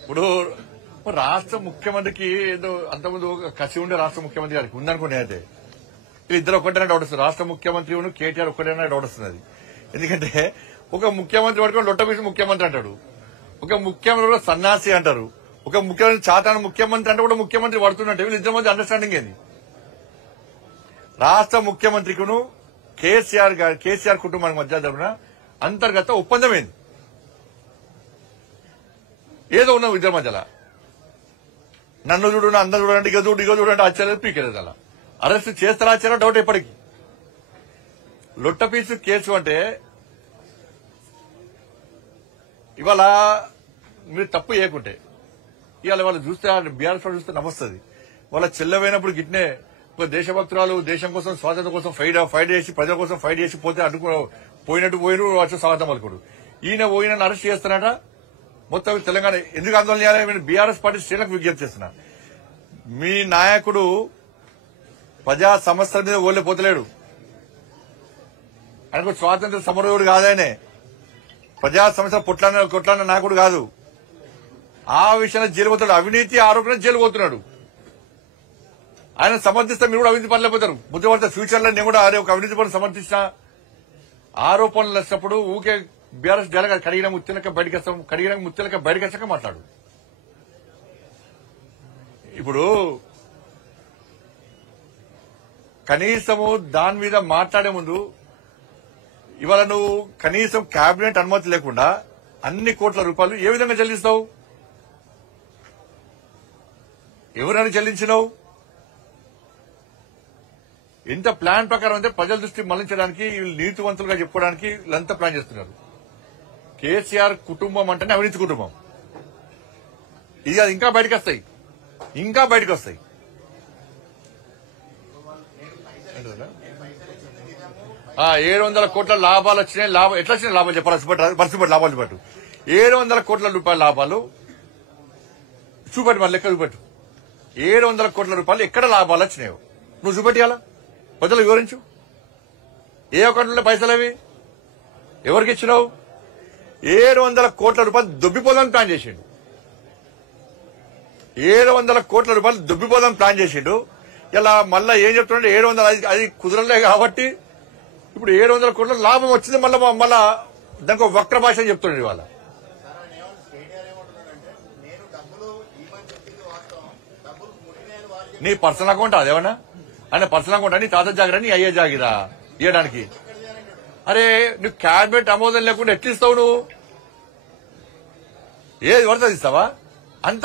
ఇప్పుడు రాష్ట్ర ముఖ్యమంత్రికి ఏదో అంతకుముందు కసి ఉండే రాష్ట్ర ముఖ్యమంత్రి గారికి ఉందనుకునే అయితే ఇద్దరు ఒక్కటైనా డౌట్ వస్తుంది. రాష్ట్ర ముఖ్యమంత్రి కేటీఆర్ ఒక్కటైనా డౌట్ వస్తుంది. ఎందుకంటే ఒక ముఖ్యమంత్రి పట్టుకొని లొట్టబీసి ముఖ్యమంత్రి అంటాడు, ఒక ముఖ్యమంత్రి కూడా సన్నాసి అంటారు, ఒక ముఖ్యమంత్రి చాతాను ముఖ్యమంత్రి అంటే కూడా ముఖ్యమంత్రి పడుతున్నట్టు వీళ్ళిద్దరి మధ్య అండర్స్టాండింగ్ ఏంది? రాష్ట్ర ముఖ్యమంత్రికును కేసీఆర్ కుటుంబానికి మధ్య జరిగిన అంతర్గత ఒప్పందం ఏంది? ఏదో ఉన్న ఇద్దరి మధ్యలో నన్ను చూడు అందరు చూడండి ఇక చూడండి ఆశ్చర్యం పీకేలేదు. అలా అరెస్ట్ చేస్తారా ఆశ్చర్య డౌట్ ఎప్పటికీ. లొట్టపీసు కేసు అంటే ఇవాళ మీరు తప్పు చేయకుంటే ఇవాళ వాళ్ళు చూస్తే బీఆర్ఎస్ చూస్తే నమస్తుంది. వాళ్ళ చెల్లెమైనప్పుడు గిట్నే ఒక దేశభక్తురాలు దేశం కోసం స్వాతంత్రం కోసం ఫైట్ చేసి ప్రజల కోసం ఫైట్ చేసి పోతే పోయినట్టు వచ్చి స్వాగతం పలుకుడు. ఈయన పోయిన అరెస్ట్ చేస్తానట. మొత్తం తెలంగాణ ఎందుకు ఆందోళన చేయాలని బీఆర్ఎస్ పార్టీ శ్రేణులకు విజ్ఞప్తి చేస్తున్నా. మీ నాయకుడు ప్రజా సమస్యల మీద ఓళ్ళిపోతలేడు. ఆయనకు స్వాతంత్ర సమరయోధుడు కాదాయనే, ప్రజా సమస్యలు కొట్లాడిన నాయకుడు కాదు. ఆ విషయంలో జైలు పోతాడు. అవినీతి ఆరోపణ జైలు పోతున్నాడు. ఆయన సమర్థిస్తే మీరు కూడా అవినీతి పనులు పోతారు. బుద్ధపడితే ఫ్యూచర్ లో నేను కూడా ఒక అవినీతి పనులు సమర్థించిన ఆరోపణలు వచ్చినప్పుడు ఊకే బీఆర్ఎస్ డైలాగ్ కడిగిన ముత్తులక బయటకు వచ్చాక మాట్లాడు. ఇప్పుడు కనీసము దాని మీద మాట్లాడే ముందు ఇవాళ నువ్వు కనీసం కేబినెట్ అనుమతి లేకుండా అన్ని కోట్ల రూపాయలు ఏ విధంగా చెల్లిస్తావు? ఎవరైనా చెల్లించినావు? ఇంత ప్లాన్ ప్రకారం అంటే ప్రజల దృష్టి మళ్లించడానికి వీళ్ళు నీతివంతులుగా చెప్పుకోవడానికి వీళ్ళంతా ప్లాన్ చేస్తున్నారు. కేసీఆర్ కుటుంబం అంటేనే అవినీతి కుటుంబం. ఇది అది ఇంకా బయటకు వస్తాయి. 700 కోట్ల లాభాలు వచ్చినాయి. ఎట్లా వచ్చినాయి లాభాలు చెప్పాలి? పరిస్థితి లాభాలు చూపెట్టు. 700 కోట్ల రూపాయల లాభాలు చూపెట్టు, మరి లెక్క చూపెట్టు. 700 కోట్ల రూపాయలు ఎక్కడ లాభాలు వచ్చినాయో నువ్వు చూపెట్టాలా? ప్రజలు వివరించు. ఏ అకౌంట్లో పైసలు అవి ఎవరికి ఇచ్చినావు? 700 కోట్ల రూపాయలు దొబ్బిపోదామని ప్లాన్ చేసిండు. 700 కోట్ల రూపాయలు దొబ్బిపోదామని ప్లాన్ చేసిండు. ఇలా మళ్ళా ఏం చెప్తున్నాడు? 700 అది కుదరలే కాబట్టి ఇప్పుడు 700 కోట్ల లాభం వచ్చింది. మళ్ళా దానికి ఒక వక్ర భాష చెప్తున్నాడు. ఇవాళ నీ పర్సనల్ అకౌంట్ అదేమన్నా? ఆయన పర్సనల్ అకౌంట్ నీ తాత జాగిరా నీ అయ్యే జాగిరా ఇవ్వడానికి? అరే నువ్వు క్యాబినెట్ ఆమోదం లేకుండా ఎట్లిస్తావు? నువ్వు ఏది పడుతుంది ఇస్తావా? అంత